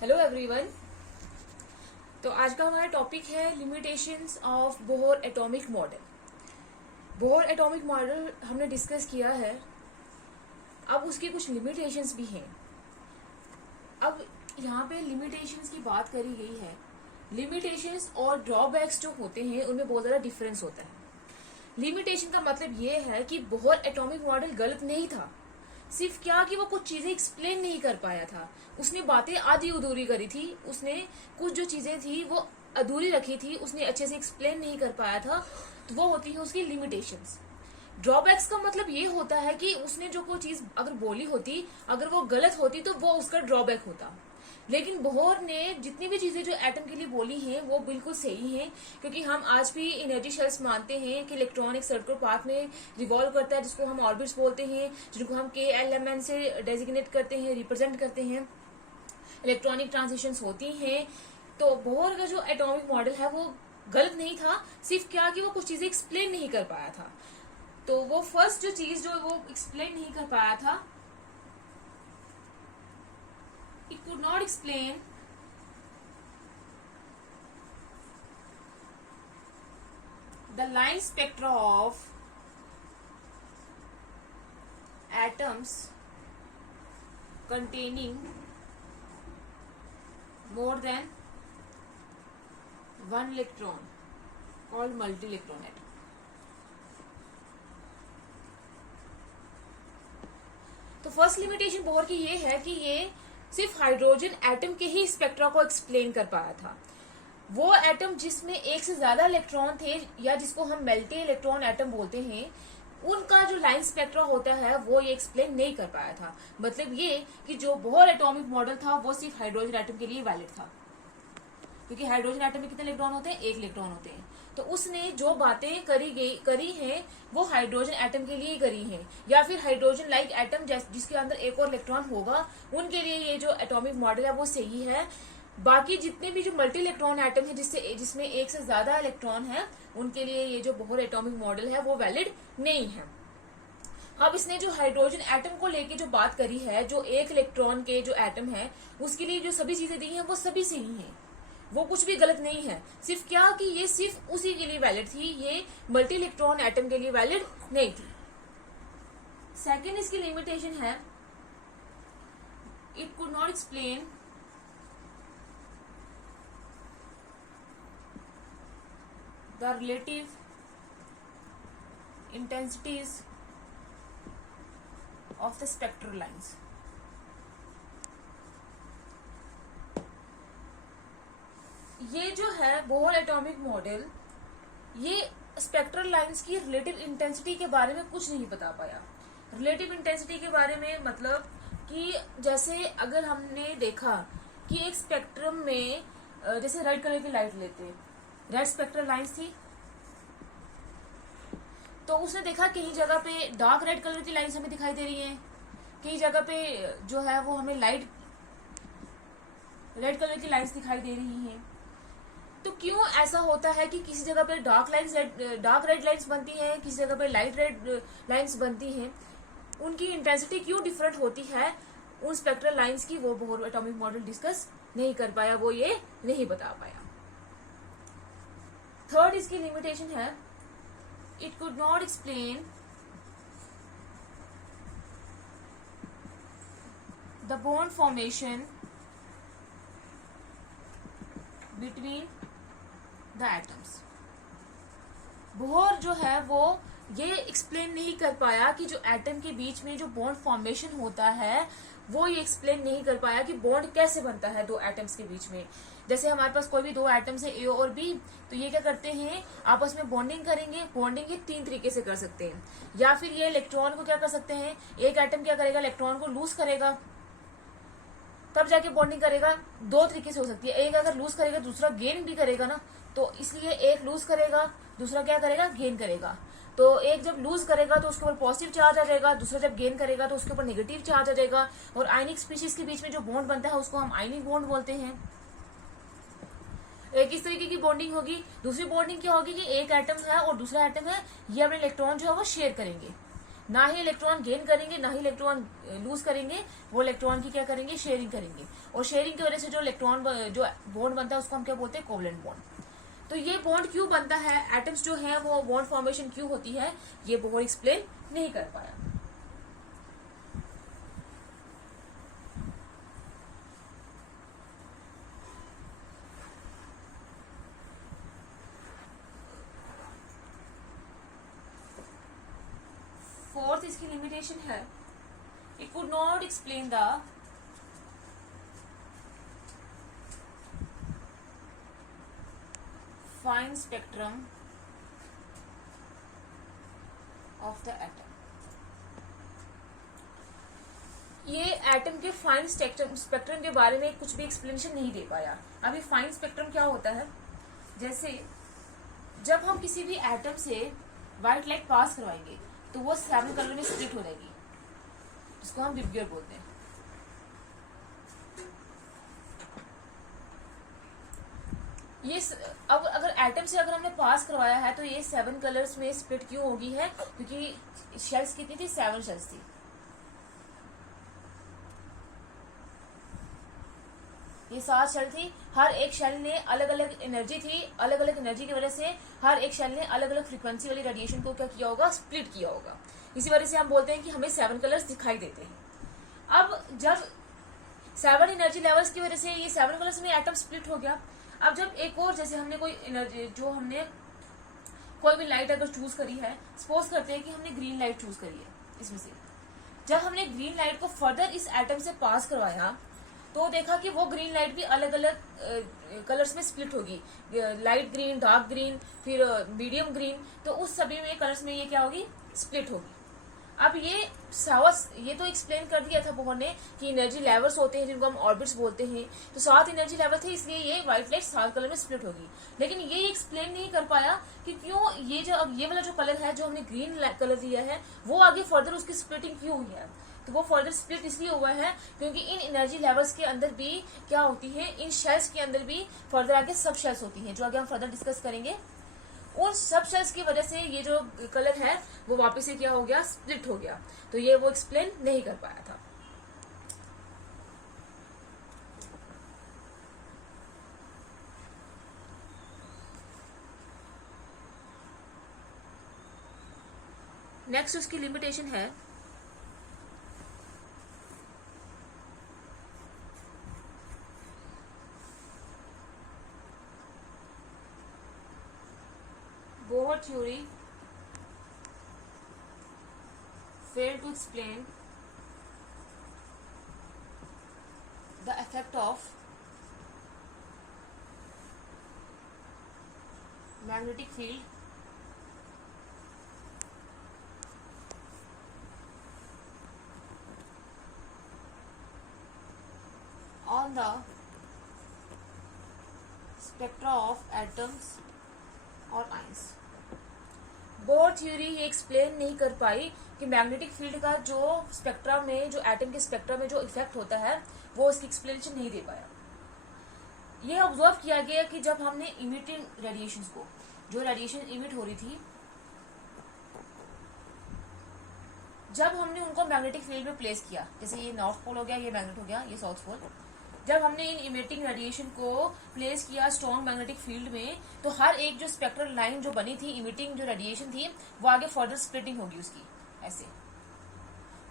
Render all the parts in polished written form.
Hello everyone. तो आज का हमारा टॉपिक है limitations of Bohr atomic model. Bohr atomic model हमने डिस्कस किया है, अब उसके कुछ लिमिटेशंस भी हैं। अब यहाँ पे लिमिटेशंस की बात करी गई है। लिमिटेशंस और ड्रॉबैक्स जो होते हैं उनमें बहुत ज़्यादा डिफरेंस होता है। लिमिटेशन का मतलब ये है कि बोहर एटॉमिक मॉडल गलत नहीं था, सिर्फ क्या कि वो कुछ चीजें एक्सप्लेन नहीं कर पाया था। उसने बातें आधी अधूरी करी थी, उसने कुछ जो चीजें थी वो अधूरी रखी थी, उसने अच्छे से एक्सप्लेन नहीं कर पाया था, तो वो होती है उसकी लिमिटेशंस। ड्रॉबैक्स का मतलब ये होता है कि उसने जो कोई चीज अगर बोली होती, अगर वो गलत होती तो वो उसका ड्रॉबैक होता। लेकिन बोहर ने जितनी भी चीजें जो एटम के लिए बोली हैं वो बिल्कुल सही हैं, क्योंकि हम आज भी एनर्जी शेल्स मानते हैं कि इलेक्ट्रॉन एक सर्कुलर पाथ में रिवॉल्व करता है, जिसको हम ऑर्बिट्स बोलते हैं, जिनको हम KLMN से डेजिग्नेट करते हैं, रिप्रेजेंट करते हैं। इलेक्ट्रॉनिक ट्रांजिशंस होती हैं। तो बोहर का जो एटॉमिक मॉडल है वो गलत नहीं था, सिर्फ क्या कि वो कुछ चीजें एक्सप्लेन नहीं कर पाया था। तो वो फर्स्ट जो चीज जो वो एक्सप्लेन नहीं कर पाया था, it could not explain the line spectra of atoms containing more than one electron called multi-electron atom। तो फर्स्ट लिमिटेशन बोहर की ये है कि ये सिर्फ हाइड्रोजन एटम के ही स्पेक्ट्रा को एक्सप्लेन कर पाया था। वो एटम जिसमें एक से ज्यादा इलेक्ट्रॉन थे, या जिसको हम मल्टी इलेक्ट्रॉन एटम बोलते हैं, उनका जो लाइन स्पेक्ट्रा होता है वो ये एक्सप्लेन नहीं कर पाया था। मतलब ये कि जो बोहर एटॉमिक मॉडल था वो सिर्फ हाइड्रोजन एटम के लिए वैलिड था, क्योंकि हाइड्रोजन एटम में कितने इलेक्ट्रॉन होते हैं? एक इलेक्ट्रॉन होते हैं। तो उसने जो बातें करी हैं वो हाइड्रोजन एटम के लिए करी हैं, या फिर हाइड्रोजन लाइक एटम जिसके अंदर एक और इलेक्ट्रॉन होगा, उनके लिए ये जो एटॉमिक मॉडल है वो सही है। बाकी जितने भी जो मल्टी इलेक्ट्रॉन एटम है जिसमें एक से ज्यादा इलेक्ट्रॉन है, उनके लिए ये जो बोहर एटॉमिक मॉडल है वो वैलिड नहीं है। अब इसने जो हाइड्रोजन एटम को लेके जो बात करी है, जो एक इलेक्ट्रॉन के जो एटम है उसके लिए जो सभी चीजें दी हैं वो सभी सही हैं, वो कुछ भी गलत नहीं है। सिर्फ क्या कि ये सिर्फ उसी के लिए वैलिड थी, ये मल्टी इलेक्ट्रॉन एटम के लिए वैलिड नहीं थी। सेकेंड इसकी लिमिटेशन है, it could not explain the relative intensities of the spectral lines. ये जो है बोहर एटॉमिक मॉडल, ये स्पेक्ट्रल लाइंस की रिलेटिव इंटेंसिटी के बारे में कुछ नहीं बता पाया। रिलेटिव इंटेंसिटी के बारे में मतलब कि जैसे अगर हमने देखा कि एक स्पेक्ट्रम में जैसे रेड कलर की लाइट लेते हैं, रेड स्पेक्ट्रल लाइंस थी, तो उसने देखा कहीं जगह पे डार्क रेड कलर की लाइंस हमें दिखाई दे रही हैं, कहीं जगह पे जो है वो हमें लाइट रेड कलर की लाइंस दिखाई दे रही हैं। तो क्यों ऐसा होता है कि किसी जगह पे डार्क रेड लाइंस बनती हैं, किसी जगह पे लाइट रेड लाइंस बनती हैं? उनकी इंटेंसिटी क्यों डिफरेंट होती है उन स्पेक्ट्रल लाइंस की, वो बोहर एटॉमिक मॉडल डिस्कस नहीं कर पाया, वो ये नहीं बता पाया। थर्ड इसकी लिमिटेशन है, it could not explain the bond formation between the atoms. Bohr जो है वो ये एक्सप्लेन नहीं कर पाया कि जो एटम के बीच में जो बॉन्ड फॉर्मेशन होता है, वो ये एक्सप्लेन नहीं कर पाया कि बॉन्ड कैसे बनता है दो एटम्स के बीच में। जैसे हमारे पास कोई भी दो एटम्स है, ए और बी, तो ये क्या करते हैं, आपस में बॉन्डिंग करेंगे। बॉन्डिंग ये तीन तरीके से कर सकते हैं, या फिर ये इलेक्ट्रॉन को क्या कर सकते हैं, एक एटम क्या करेगा, इलेक्ट्रॉन को लूज करेगा, तब जाके बॉन्डिंग करेगा। दो तरीके से हो सकती है, एक अगर लूज करेगा दूसरा गेन भी करेगा ना, तो इसलिए एक लूज करेगा दूसरा क्या करेगा, गेन करेगा। तो एक जब लूज करेगा तो उसके ऊपर पॉजिटिव चार्ज आ जाएगा, दूसरा जब गेन करेगा तो उसके ऊपर नेगेटिव चार्ज आ जाएगा। और आयनिक स्पीशीज के बीच में जो बॉन्ड बनता है उसको हम आयनिक बॉन्ड बोलते हैं। एक इस तरीके की बॉन्डिंग होगी। दूसरी बॉन्डिंग क्या होगी कि एक एटम है और दूसरा एटम है, ये अपने इलेक्ट्रॉन जो है वो शेयर करेंगे। ना ही इलेक्ट्रॉन गेन करेंगे ना ही इलेक्ट्रॉन लूज करेंगे, वो इलेक्ट्रॉन की क्या करेंगे, शेयरिंग करेंगे। और शेयरिंग की वजह से जो इलेक्ट्रॉन जो बॉन्ड बनता है उसको हम क्या बोलते हैं, कोवलेंट बॉन्ड। तो ये बॉन्ड क्यों बनता है, एटम्स जो है वो बॉन्ड फॉर्मेशन क्यों होती है, ये बोहर एक्सप्लेन नहीं कर पाया। फोर्थ इसकी लिमिटेशन है, it could not explain the fine spectrum of the atom. ये एटम के फाइन स्पेक्ट्रम के बारे में कुछ भी एक्सप्लेनेशन नहीं दे पाया। अभी फाइन स्पेक्ट्रम क्या होता है, जैसे जब हम किसी भी एटम से व्हाइट लाइट पास करवाएंगे तो वो 7 कलर में स्प्लिट हो जाएगी, जिसको हम विबग्योर बोलते हैं। ये अब अगर एटम से अगर हमने पास करवाया है तो ये 7 कलर्स में स्प्लिट क्यों होगी है, क्योंकि शेल्स कितनी थी, 7 शेल्स थी। ये 7 शेल थी, हर एक शेल ने अलग अलग एनर्जी थी, अलग अलग एनर्जी की वजह से हर एक शेल ने अलग अलग फ्रीक्वेंसी वाली रेडिएशन को क्या किया होगा, स्प्लिट किया होगा। इसी वजह से हम बोलते हैं कि हमें 7 कलर्स दिखाई देते हैं। अब जब 7 एनर्जी लेवल्स की वजह से ये 7 कलर्स में एटम स्प्लिट हो गया, अब जब एक और जैसे हमने कोई एनर्जी, जो हमने कोई भी लाइट अगर चूज करी है, सपोज करते हैं कि हमने ग्रीन लाइट चूज करी है, इसमें से जब हमने ग्रीन लाइट को फर्दर इस एटम से पास करवाया तो देखा कि वो ग्रीन लाइट भी अलग अलग कलर्स में स्प्लिट होगी, लाइट ग्रीन, डार्क ग्रीन, फिर मीडियम ग्रीन, तो उस सभी में कलर्स में ये क्या होगी, स्प्लिट होगी। अब ये तो एक्सप्लेन कर दिया था बोहर ने कि एनर्जी लेवल्स होते हैं जिनको हम ऑर्बिट्स बोलते हैं, तो 7 एनर्जी लेवल थे, इसलिए ये व्हाइट लाइट 7 कलर में स्प्लिट होगी। लेकिन ये एक्सप्लेन नहीं कर पाया कि क्यों ये जो अब ये वाला जो कलर है जो हमने ग्रीन कलर दिया है वो आगे फर्दर उसकी स्प्लिटिंग क्यों हुई है। तो वो फर्दर स्प्लिट इसलिए हुआ है क्योंकि इन एनर्जी लेवल्स के अंदर भी क्या होती है, इन शेल्स के अंदर भी फर्दर आगे सब शेल्स होती हैं, जो आगे हम फर्दर डिस्कस करेंगे। उन सब शेल्स की वजह से ये जो कलर है वो वापस से क्या हो गया, स्प्लिट हो गया। तो ये वो एक्सप्लेन नहीं कर पाया था। नेक्स्ट उसकी लिमिटेशन है, Bohr theory failed to explain the effect of magnetic field on the spectra of atoms और आइंस। बोहर थ्योरी ये एक्सप्लेन नहीं कर पाई कि मैग्नेटिक फील्ड का जो स्पेक्ट्रा में, जो एटम के स्पेक्ट्रा में जो इफेक्ट होता है वो उसकी एक्सप्लेनेशन नहीं दे पाया। ये ऑब्जर्व किया गया कि जब हमने इमिटिंग रेडिएशंस को, जो रेडिएशन इमिट हो रही थी, जब हमने उनको मैग्नेटिक फील्ड में प्लेस किया, जैसे ये नॉर्थ पोल हो गया, ये मैग्नेट हो गया, ये साउथ पोल, जब हमने इन इमिटिंग रेडिएशन को प्लेस किया स्ट्रॉन्ग मैग्नेटिक फील्ड में, तो हर एक जो स्पेक्ट्रल लाइन जो बनी थी, इमिटिंग जो रेडिएशन थी, वो आगे फर्दर स्प्लिटिंग होगी उसकी। ऐसे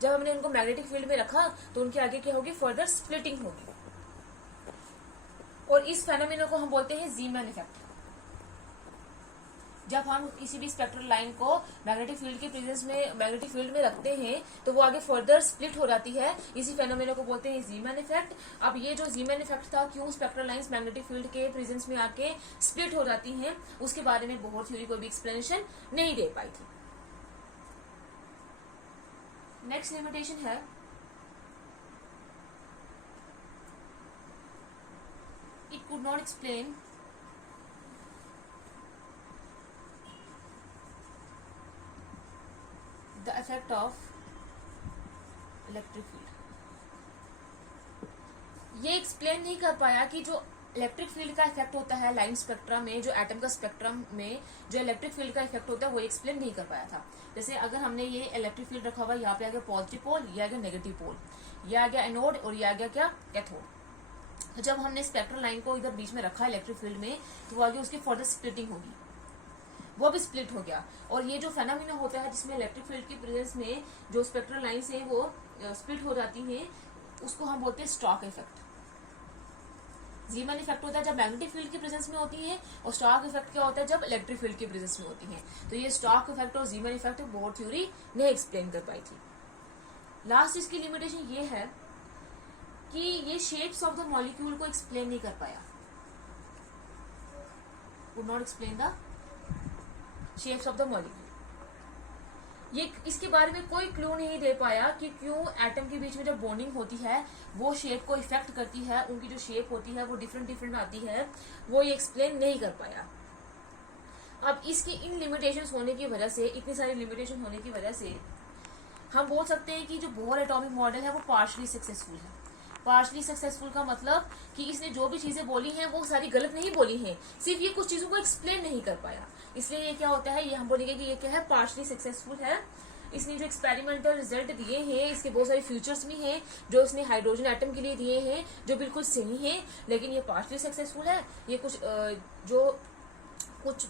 जब हमने उनको मैग्नेटिक फील्ड में रखा तो उनके आगे क्या होगी, फर्दर स्प्लिटिंग होगी। और इस फेनोमेना को हम बोलते हैं ज़ीमैन इफेक्ट। जब हम किसी भी स्पेक्ट्रल लाइन को मैग्नेटिक फील्ड के प्रेजेंस में, मैग्नेटिक फील्ड में रखते हैं तो वो आगे फर्दर स्प्लिट हो जाती है, इसी फेनोमेना को बोलते हैं ज़ीमैन इफेक्ट। अब ये जो ज़ीमैन इफेक्ट था, क्यों स्पेक्ट्रल लाइंस मैग्नेटिक फील्ड के प्रेजेंस में आके स्प्लिट हो जाती हैं, उसके बारे में बोहर थ्योरी कोई भी एक्सप्लेनेशन नहीं दे पाई थी। नेक्स्ट लिमिटेशन है, it could not explain the effect of electric field। ये एक्सप्लेन नहीं कर पाया कि जो इलेक्ट्रिक फील्ड का इफेक्ट होता है लाइन स्पेक्ट्रम में, जो एटम का स्पेक्ट्रम में जो इलेक्ट्रिक फील्ड का इफेक्ट होता है वो एक्सप्लेन नहीं कर पाया था। जैसे अगर हमने ये इलेक्ट्रिक फील्ड रखा हुआ, यहाँ पे आ गया पॉजिटिव पोल, ये आ गया नेगेटिव पोल, ये आ गया एनोड और ये आ गया क्या, कैथोड। तो जब हमने स्पेक्ट्रल लाइन को इधर बीच में रखा इलेक्ट्रिक फील्ड में, तो वो आगे उसकी फर्दर स्प्लिटिंग होगी, वो भी स्प्लिट हो गया। और ये जो फेनोमेना होता है जिसमें इलेक्ट्रिक फील्ड की प्रेजेंस में जो स्पेक्ट्रल लाइंस हैं वो स्प्लिट हो जाती हैं, उसको हम बोलते हैं स्टॉक इफेक्ट। जीमन इफेक्ट होता है जब मैग्नेटिक फील्ड की प्रेजेंस में होती है, और स्टॉक इफेक्ट क्या होता है जब इलेक्ट्रिक फील्ड की प्रेजेंस में होती है। तो ये स्टॉक इफेक्ट और जीमन इफेक्ट बोर थ्योरी नहीं एक्सप्लेन कर पाई थी। लास्ट इसकी लिमिटेशन ये है कि ये शेप्स ऑफ द मॉलिक्यूल को एक्सप्लेन नहीं कर पाया, would not explain the shapes of the molecule. ये इसके बारे में कोई क्लू नहीं दे पाया कि क्यों एटम के बीच में जब बॉन्डिंग होती है वो शेप को इफेक्ट करती है, उनकी जो शेप होती है वो डिफरेंट डिफरेंट आती है, वो ये एक्सप्लेन नहीं कर पाया। अब इसकी इन लिमिटेशंस होने की वजह से, इतनी सारी लिमिटेशन होने की वजह से हम बोल सकते हैं कि जो बोहर एटॉमिक मॉडल है वो पार्शली सक्सेसफुल है। पार्शली सक्सेसफुल का मतलब कि इसने जो भी चीजें बोली हैं वो सारी गलत नहीं बोली हैं, सिर्फ ये कुछ चीजों को एक्सप्लेन नहीं कर पाया। इसलिए ये क्या होता है, ये हम बोलेंगे कि ये क्या है, पार्शली सक्सेसफुल है। इसने जो एक्सपेरिमेंटल रिजल्ट दिए हैं, इसके बहुत सारे फ्यूचर्स भी हैं जो इसने हाइड्रोजन एटम के लिए दिए हैं जो बिल्कुल सही हैं, लेकिन ये पार्शली सक्सेसफुल है। ये कुछ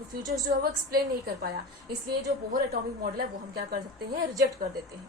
फ्यूचर्स जो है वो एक्सप्लेन नहीं कर पाया, इसलिए जो बोहर एटॉमिक मॉडल है वो हम क्या कर सकते हैं, रिजेक्ट कर देते हैं।